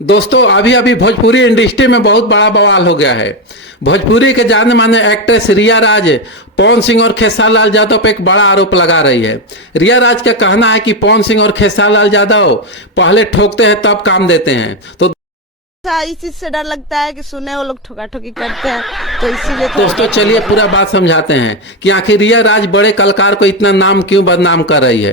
दोस्तों अभी अभी भोजपुरी इंडस्ट्री में बहुत बड़ा बवाल हो गया है। भोजपुरी के जाने माने एक्ट्रेस रिया राज पवन सिंह और खेसारी लाल यादव पर एक बड़ा आरोप लगा रही है। रिया राज का कहना है कि पवन सिंह और खेसारी लाल यादव पहले ठोकते हैं तब काम देते हैं। तो इस चीज से डर लगता है कि सुने वो लोग ठोका ठोकी करते हैं, तो इसीलिए दोस्तों चलिए पूरा बात समझाते हैं कि आखिर रिया राज बड़े कलाकार को इतना नाम क्यों बदनाम कर रही है।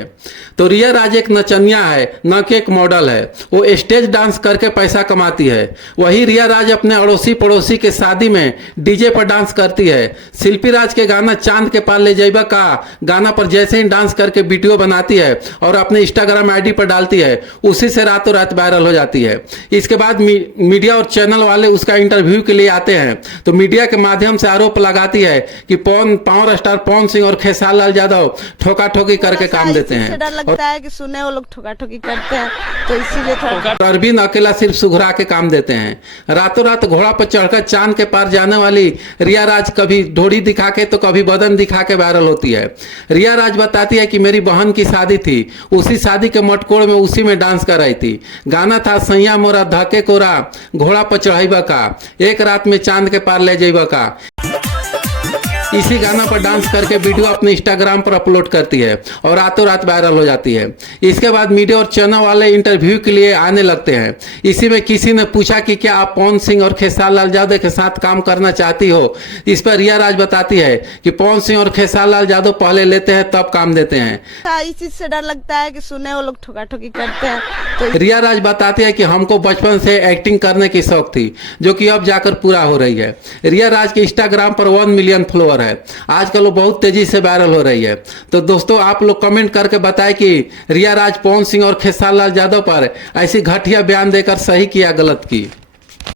तो रिया राज एक नचनिया है, न कि एक मॉडल है। वो स्टेज डांस करके पैसा कमाती है। वही रिया राज अपने अड़ोसी पड़ोसी के शादी में डीजे पर डांस करती है। शिल्पी राज के गाना चांद के पार ले जाइबा का गाना पर जैसे ही डांस करके वीडियो बनाती है और अपने इंस्टाग्राम आईडी पर डालती है, उसी से रातों रात वायरल हो जाती है। इसके बाद मीडिया और चैनल वाले उसका इंटरव्यू के लिए आते हैं, तो मीडिया के माध्यम से आरोप लगाती है कि पावर स्टार पवन सिंह और खेसारी लाल यादव ठोका ठोकी करके काम देते हैं। डर लगता है कि सुने वो लोग ठोका ठोकी करते हैं, तो इसीलिए अरविंद अकेला सिर्फ सुघरा के काम देते हैं। रातों रात घोड़ा पर चढ़कर चांद के पार जाने वाली रिया राज कभी ढोड़ी दिखा के तो कभी बदन दिखा के वायरल होती है। रिया राज बताती है कि मेरी बहन की शादी थी, उसी शादी के मटकोड़ में उसी में डांस कर रही थी। गाना था सैया मोरा धके कोरा घोड़ा पर चढ़ाइबा का, एक रात में चांद के पार ले जाइबा का। इसी गाना पर डांस करके वीडियो अपने इंस्टाग्राम पर अपलोड करती है और रातों रात वायरल हो जाती है। इसके बाद मीडिया और चैनल वाले इंटरव्यू के लिए आने लगते हैं। इसी में किसी ने पूछा कि क्या आप पवन सिंह और खेसारी लाल यादव के साथ काम करना चाहती हो। इस पर रिया राज बताती है कि पवन सिंह और खेसारी लाल यादव पहले लेते हैं तब काम देते हैं। इस चीज से डर लगता है कि सुने वो लोग ठोका ठोकी करते हैं, तो रिया राज बताती है कि हमको बचपन से एक्टिंग करने की शौक थी, जो कि अब जाकर पूरा हो रही है। रिया राज के इंस्टाग्राम पर 1 मिलियन फॉलोअर है। आजकल वो बहुत तेजी से वायरल हो रही है। तो दोस्तों आप लोग कमेंट करके बताएं कि रिया राज पवन सिंह और खेसारी लाल यादव पर ऐसी घटिया बयान देकर सही किया गलत की।